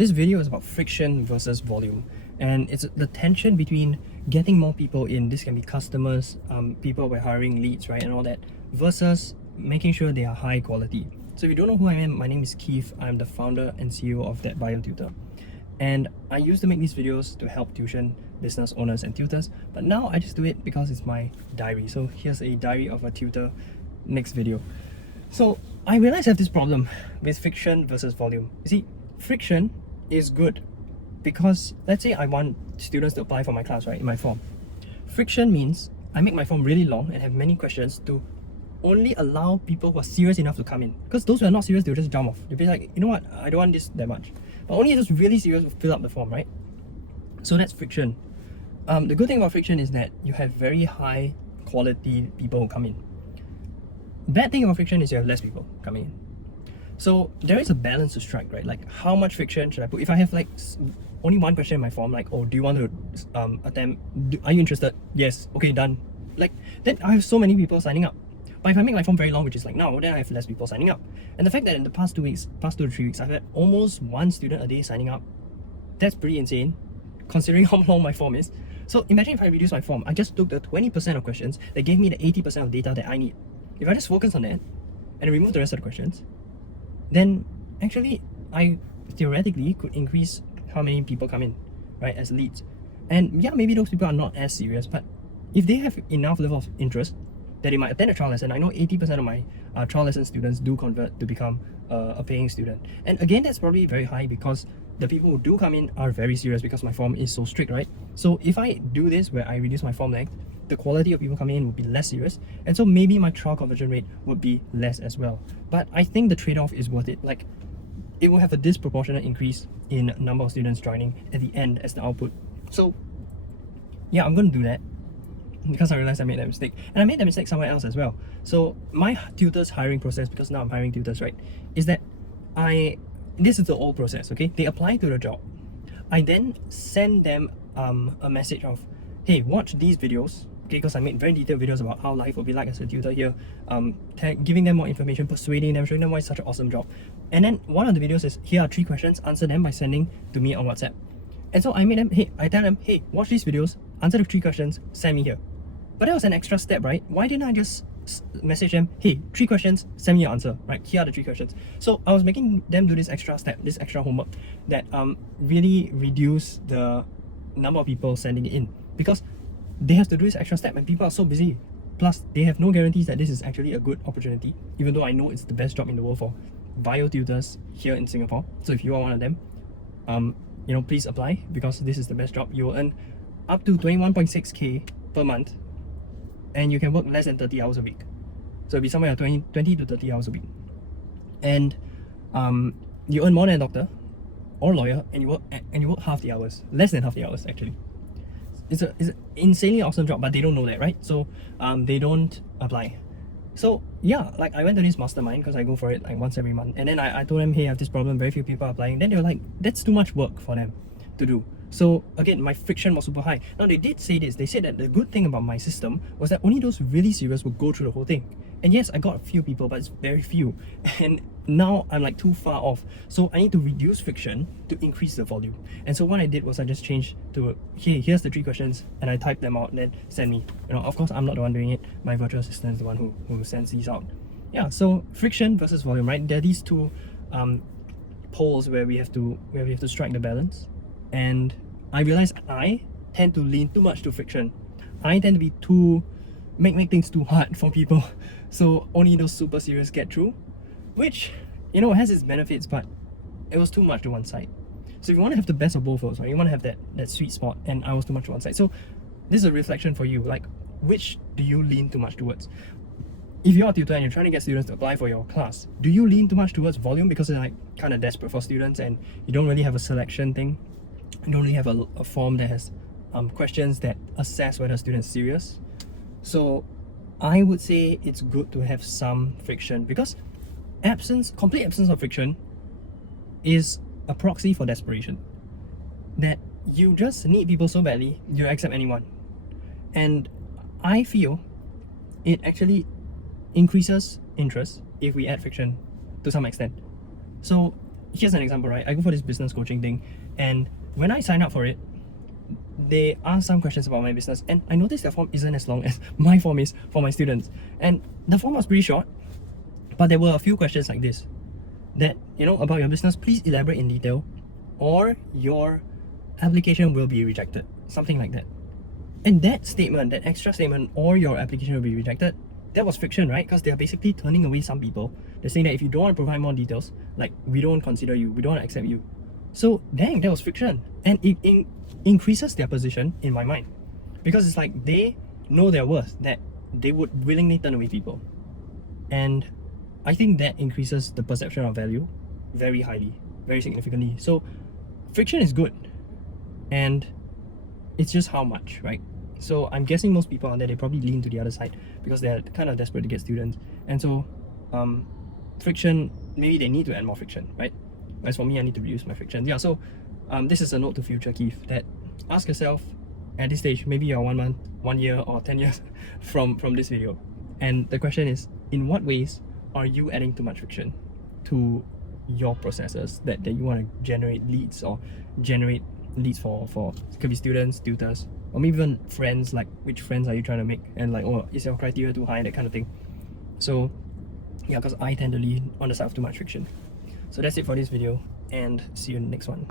this video is about friction versus volume, and it's the tension between getting more people in. This can be customers, people we're hiring, leads, right, and all that, versus making sure they are high quality. So if you don't know who I am, my name is Keith. I'm the founder and CEO of That Bio Tutor, and I used to make these videos to help tuition business owners and tutors, but now I just do it because it's my diary. So here's a diary of a tutor. Next video. So I realized I have this problem with friction versus volume. You see, friction is good because let's say I want students to apply for my class, right, in my form. Friction means I make my form really long and have many questions to only allow people who are serious enough to come in, because those who are not serious, they'll just jump off. They'll be like, you know what, I don't want this that much. But only those really serious will fill up the form, right? So that's friction. The good thing about friction is that you have very high quality people who come in. Bad thing about friction is you have less people coming in. So there is a balance to strike, right? Like, how much friction should I put? If I have like only one question in my form, like, oh, do you want to attempt? Are you interested? Yes. Okay, done. Like, then I have so many people signing up. But if I make my form very long, which is like now, then I have less people signing up. And the fact that in the past 2 to 3 weeks, I've had almost one student a day signing up, that's pretty insane, considering how long my form is. So imagine if I reduce my form, I just took the 20% of questions that gave me the 80% of data that I need. If I just focus on that and remove the rest of the questions, then actually I theoretically could increase how many people come in, right, as leads. And yeah, maybe those people are not as serious, but if they have enough level of interest that they might attend a trial lesson. I know 80% of my trial lesson students do convert to become a paying student. And again, that's probably very high because the people who do come in are very serious because my form is so strict, right? So if I do this where I reduce my form length, the quality of people coming in would be less serious, and so maybe my trial conversion rate would be less as well. But I think the trade-off is worth it. Like, it will have a disproportionate increase in number of students joining at the end as the output. So yeah, I'm going to do that because I realized I made that mistake, and I made that mistake somewhere else as well. So my tutors hiring process, because now I'm hiring tutors, right, is that this is the old process, okay? They apply to the job. I then send them a message of, hey, watch these videos, okay, because I made very detailed videos about how life will be like as a tutor here, giving them more information, persuading them, showing them why it's such an awesome job. And then one of the videos is, here are 3 questions, answer them by sending to me on WhatsApp. And so I tell them, hey, watch these videos, answer the 3 questions, send me here. But that was an extra step, right? Why didn't I just message them, hey, 3 questions, send me your answer, right? Here are the 3 questions. So I was making them do this extra step, this extra homework that really reduce the number of people sending it in, because they have to do this extra step and people are so busy. Plus, they have no guarantees that this is actually a good opportunity, even though I know it's the best job in the world for bio tutors here in Singapore. So if you are one of them, you know, please apply, because this is the best job. You will earn up to 21.6k per month, and you can work less than 30 hours a week. So it'll be somewhere 20 to 30 hours a week. And you earn more than a doctor or lawyer, and you work half the hours, less than half the hours actually. It's an insanely awesome job, but they don't know that, right? So they don't apply. So yeah, like, I went to this mastermind because I go for it like once every month, and then I told them, hey, I have this problem, very few people are applying. Then they were like, that's too much work for them to do. So again, my friction was super high. Now, they did say this, they said that the good thing about my system was that only those really serious would go through the whole thing. And yes, I got a few people, but it's very few. And now I'm like too far off. So I need to reduce friction to increase the volume. And so what I did was I just changed to, hey, here's the 3 questions, and I typed them out and then send me. You know, of course, I'm not the one doing it. My virtual assistant is the one who sends these out. Yeah, so friction versus volume, right? There are these two poles where we have to strike the balance. And I realized I tend to lean too much to friction. I tend to be make things too hard for people. So only those super serious get through, which, you know, has its benefits, but it was too much to one side. So if you want to have the best of both worlds, right, you want to have that sweet spot, and I was too much to one side. So this is a reflection for you, like, which do you lean too much towards? If you're a tutor and you're trying to get students to apply for your class, do you lean too much towards volume because you're like kind of desperate for students and you don't really have a selection thing? You don't really have a form that has questions that assess whether a student's serious? So I would say it's good to have some friction, because complete absence of friction is a proxy for desperation. That you just need people so badly, you accept anyone. And I feel it actually increases interest if we add friction to some extent. So here's an example, right? I go for this business coaching thing, and when I sign up for it, they ask some questions about my business, and I noticed their form isn't as long as my form is for my students. And the form was pretty short, but there were a few questions like this that, you know, about your business, please elaborate in detail, or your application will be rejected. Something like that. And that statement, that extra statement, or your application will be rejected, that was friction, right? Because they are basically turning away some people. They're saying that if you don't want to provide more details, like, we don't consider you, we don't want to accept you. So dang, that was friction, and it increases their position in my mind, because it's like they know their worth, that they would willingly turn away people. And I think that increases the perception of value very highly, very significantly. So friction is good, and it's just how much, right? So I'm guessing most people out there, they probably lean to the other side because they're kind of desperate to get students. And so friction, maybe they need to add more friction, right? As for me, I need to reduce my friction. Yeah, so this is a note to future Keith, that ask yourself at this stage, maybe you're 1 month, 1 year, or 10 years from this video. And the question is, in what ways are you adding too much friction to your processes that you want to generate leads, or generate leads for it could be students, tutors, or maybe even friends, like which friends are you trying to make, and like, oh, is your criteria too high, that kind of thing. So yeah, because I tend to lean on the side of too much friction. So that's it for this video, and see you in the next one.